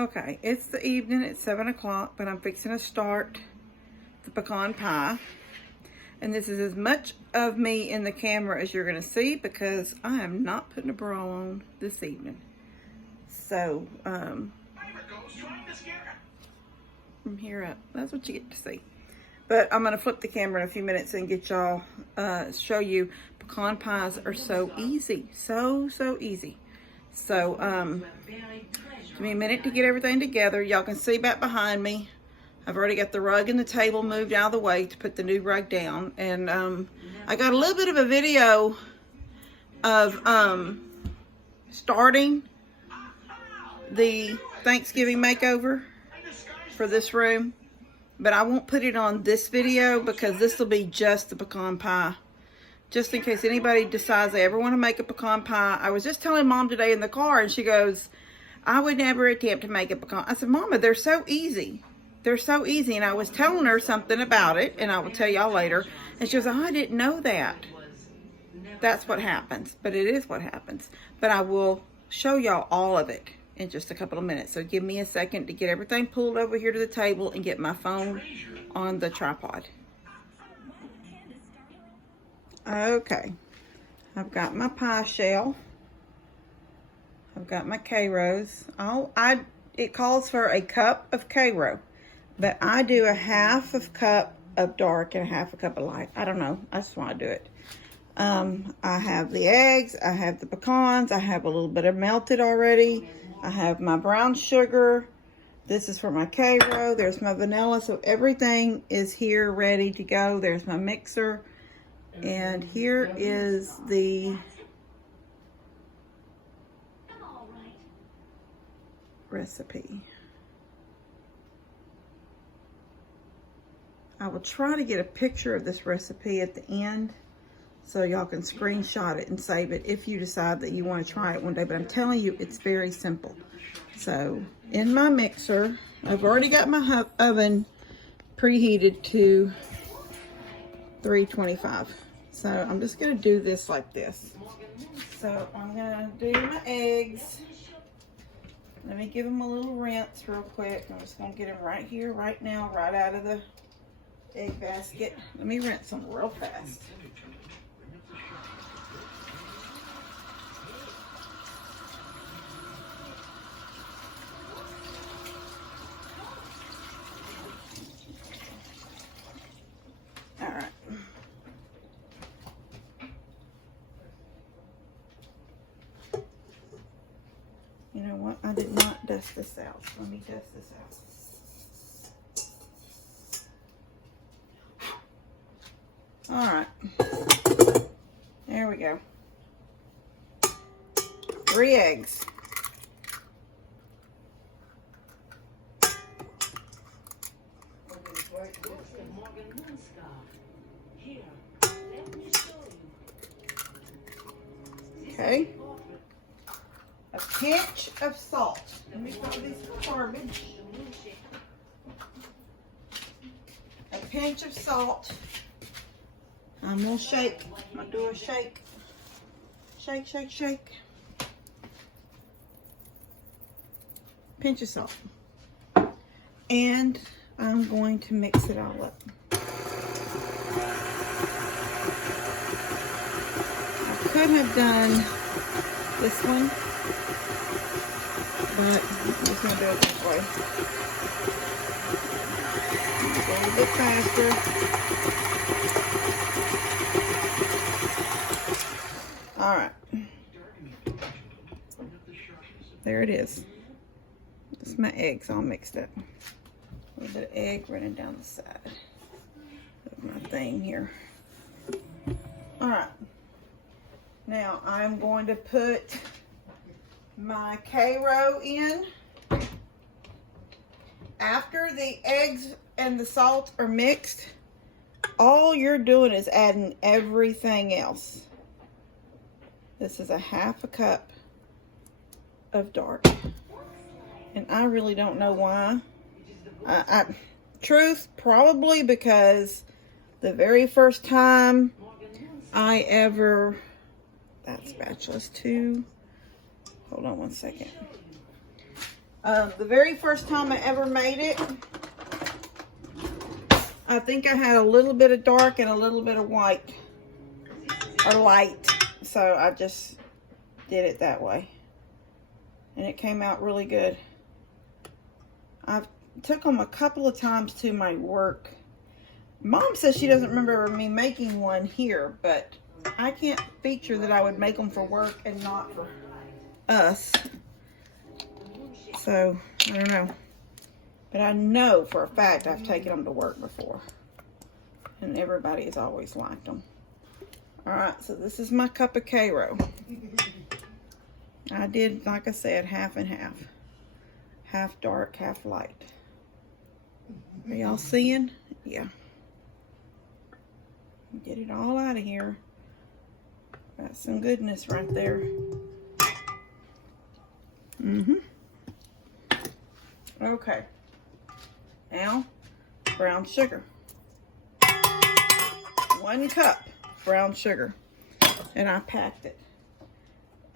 Okay, it's the evening, it's 7 o'clock, but I'm fixing to start the pecan pie. And this is as much of me in the camera as you're gonna see because I am not putting a bra on this evening. So, from here up, that's what you get to see. But I'm gonna flip the camera in a few minutes and get y'all, show you pecan pies are so easy, so easy. So, give me a minute to get everything together. Y'all can see back behind me. I've already got the rug and the table moved out of the way to put the new rug down. And I got a little bit of a video of starting the Thanksgiving makeover for this room. But I won't put it on this video because this will be just the pecan pie. Just in case anybody decides they ever want to make a pecan pie. I was just telling Mom today in the car and she goes, I would never attempt to make a pecan. I said, Mama, they're so easy. They're so easy. And I was telling her something about it, and I will tell y'all later. And she was like, oh, I didn't know that. That's what happens. But it is what happens. But I will show y'all all of it in just a couple of minutes. So give me a second to get everything pulled over here to the table and get my phone on the tripod. Okay. I've got my pie shell. I've got my K-Rows. It calls for a cup of K-Row, but I do a half of cup of dark and a half a cup of light. I don't know. I just want to do it. I have the eggs. I have the pecans. I have a little bit of melted already. I have my brown sugar. This is for my K-Row. There's my vanilla. So everything is here ready to go. There's my mixer. And here is the recipe. I will try to get a picture of this recipe at the end so y'all can screenshot it and save it if you decide that you want to try it one day. But I'm telling you, it's very simple. So in my mixer, I've already got my oven preheated to 325. So I'm just going to do this like this. So I'm going to do my eggs. Let me give them a little rinse real quick. I'm just going to get them right here, right now, right out of the egg basket. Let me rinse them real fast. All right. You know what? I did not dust this out. Let me dust this out. All right. There we go. 3 eggs. Okay. A pinch of salt. Let me throw these garbage. A pinch of salt. I'm gonna shake. I'm gonna do a shake. Shake, shake, shake. Pinch of salt. And I'm going to mix it all up. I could have done this one, but I'm just going to do it this way. Go a little bit faster. All right. There it is. It's my eggs all mixed up. A little bit of egg running down the side of my thing here. All right. Now I'm going to put my K-Row in. After the eggs and the salt are mixed, all you're doing is adding everything else. This is a half a cup of dark. And I really don't know why. Truth, probably because the very first time I ever, that spatula's too, hold on one second. The very first time I ever made it, I think I had a little bit of dark and a little bit of white or light. So I just did it that way. And it came out really good. I've took them a couple of times to my work. Mom says she doesn't remember me making one here, but I can't feature that I would make them for work and not for us. So, I don't know. But I know for a fact I've taken them to work before. And everybody has always liked them. Alright, so this is my cup of Cairo. I did, like I said, half and half. Half dark, half light. Are y'all seeing? Yeah. Get it all out of here. Got some goodness right there. Okay. Now, brown sugar. 1 cup brown sugar. And I packed it.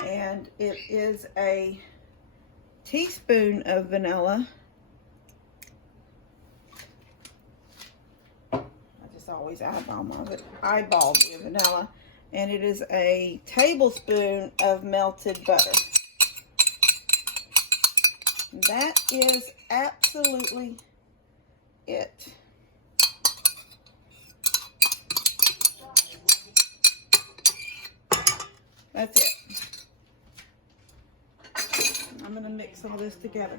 And it is a teaspoon of vanilla. I just always eyeball the vanilla. And it is a tablespoon of melted butter. That is absolutely it. That's it. I'm going to mix all this together.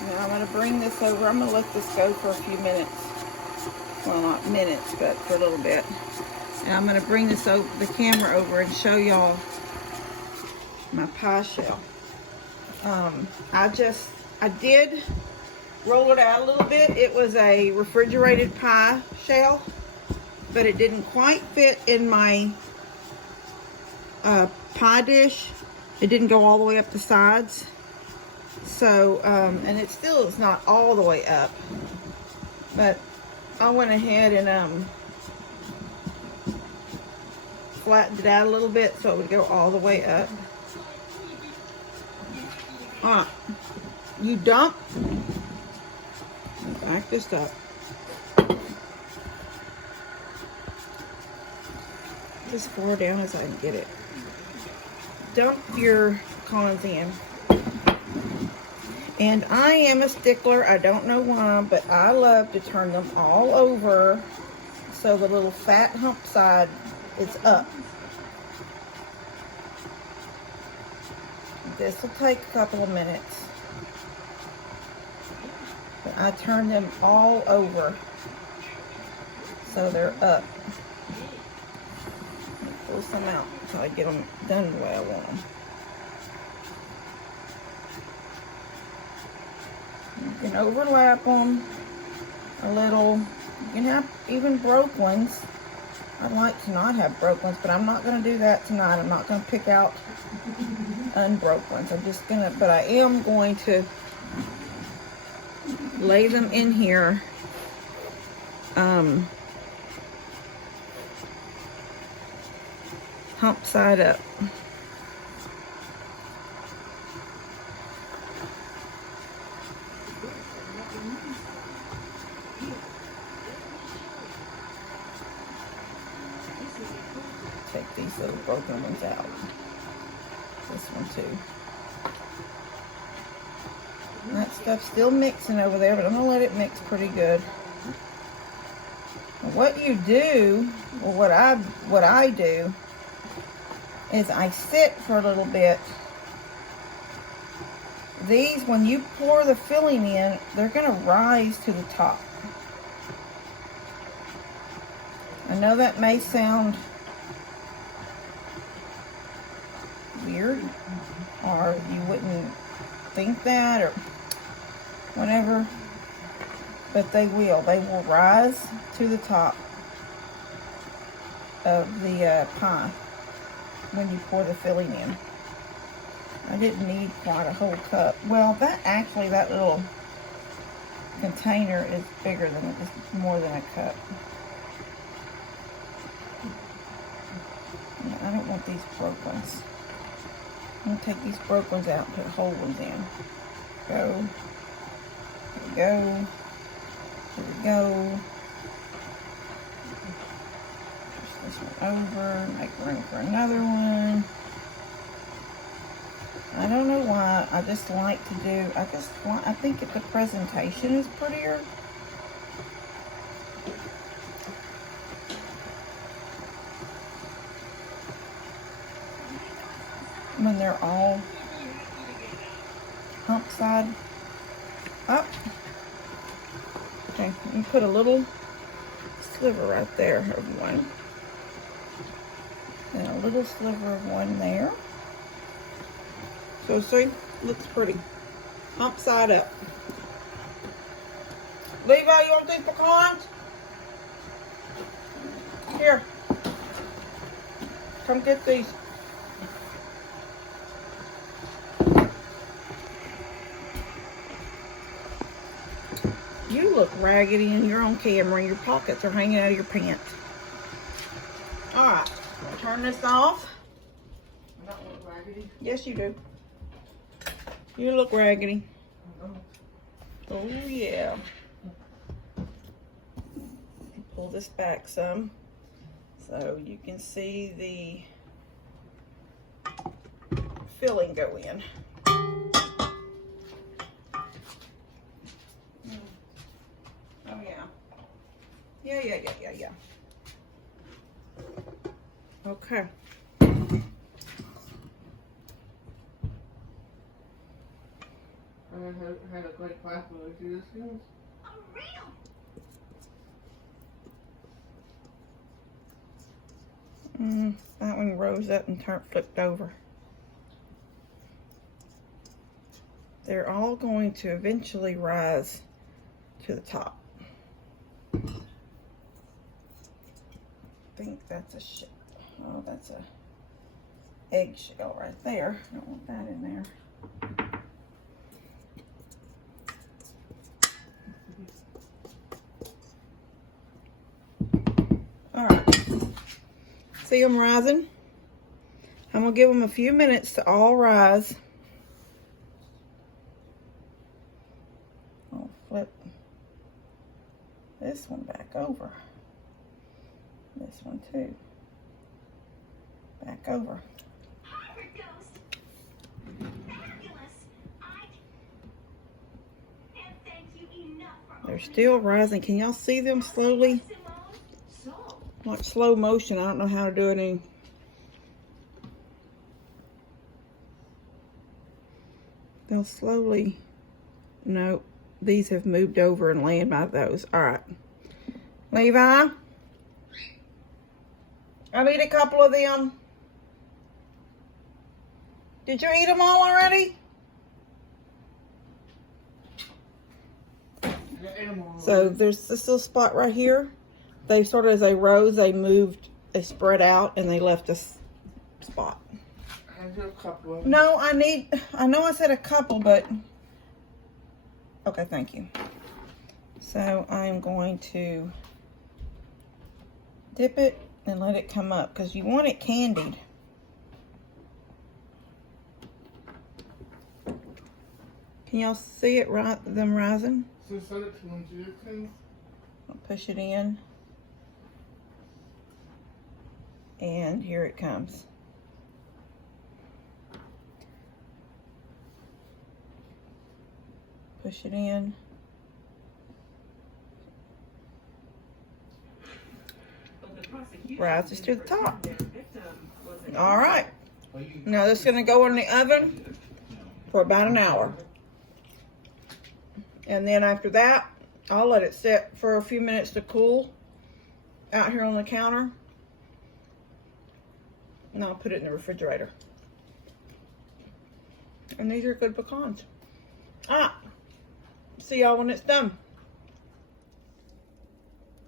Now I'm going to bring this over. I'm going to let this go for a few minutes. Well, not minutes, but for a little bit. And I'm going to bring this over, the camera over, and show y'all my pie shell. I did roll it out a little bit. It was a refrigerated pie shell, but it didn't quite fit in my pie dish. It didn't go all the way up the sides. So, and it still is not all the way up, but I went ahead and flattened it out a little bit so it would go all the way up. You dump. Back this up. Just as far down as I can get it. Dump your pecans in. And I am a stickler. I don't know why, but I love to turn them all over so the little fat hump side is up. This will take a couple of minutes. But I turn them all over so they're up. Pull some out until I get them done the way I want them. You can overlap them a little. You can have even broke ones. I'd like to not have broke ones, but I'm not going to do that tonight. I'm not going to pick out unbroke ones. I'm just going to, but I am going to lay them in here. Hump side up. Take these little broken ones out. This one too. That stuff's still mixing over there, but I'm gonna let it mix pretty good. And what you do, or what I do, is I sit for a little bit. These, when you pour the filling in, they're gonna rise to the top. I know that may sound weird, or you wouldn't think that, or whatever, but they will rise to the top of the pie when you pour the filling in. I didn't need quite a whole cup. Well, that little container is bigger than it's more than a cup. Yeah, I don't want these broke ones. I'm gonna take these broke ones out and put whole ones in. Go. There we go. There we go. Push this one over. Make room for another one. I don't know why. I just like to do. I think if the presentation is prettier. When they're all hump side up. Okay, you put a little sliver right there of one. And a little sliver of one there. So see, looks pretty. Hump side up. Levi, you want these pecans? Here. Come get these. You look raggedy and you're on camera and your pockets are hanging out of your pants. Alright, turn this off. I don't look raggedy. Yes, you do. You look raggedy. Oh, yeah. Pull this back some so you can see the filling go in. Oh, yeah. Yeah. Okay. I had a great class when I see this thing. That one rose up and flipped over. They're all going to eventually rise to the top. I think that's that's a eggshell right there. I don't want that in there. All right. See them rising? I'm gonna give them a few minutes to all rise. I'll flip this one back over. This one too. Back over. They're still rising. Can y'all see them slowly? Like slow motion. I don't know how to do it any. They'll slowly. Nope. These have moved over and land by those. All right. Levi, I need a couple of them. Did you eat them all already? So there's this little spot right here. They sort of, as they rose, they spread out, and they left this spot. I do a couple of them. No, I know I said a couple, but, okay, thank you. So I'm going to dip it and let it come up, because you want it candied. Can y'all see it, them rising? So send it to them, I'll push it in. And here it comes. Push it in. Rises to the top. All right. Now this is going to go in the oven for about an hour. And then after that, I'll let it sit for a few minutes to cool out here on the counter. And I'll put it in the refrigerator. And these are good pecans. See y'all when it's done.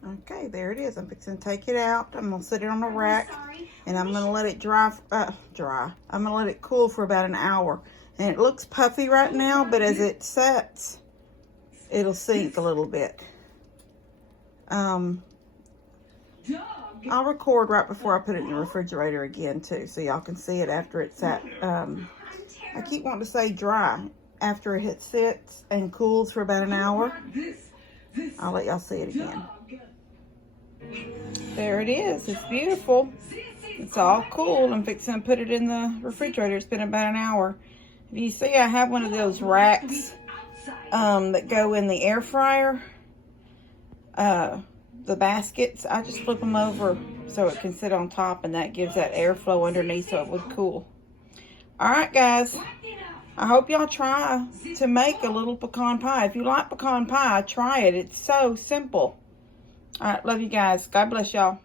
Okay, there it is. I'm fixing to take it out. I'm gonna set it on a rack, and I'm gonna let it dry. I'm gonna let it cool for about an hour. And it looks puffy right now, but as it sets, it'll sink a little bit. I'll record right before I put it in the refrigerator again too, so y'all can see it after it's at, I keep wanting to say dry, after it sits and cools for about an hour. I'll let y'all see it again. There it is. It's beautiful. It's all cool. I'm fixing to put it in the refrigerator. It's been about an hour. If you see, I have one of those racks that go in the air fryer. The baskets, I just flip them over so it can sit on top, and that gives that airflow underneath so it would cool. Alright guys, I hope y'all try to make a little pecan pie. If you like pecan pie, try it. It's so simple. Alright, love you guys. God bless y'all.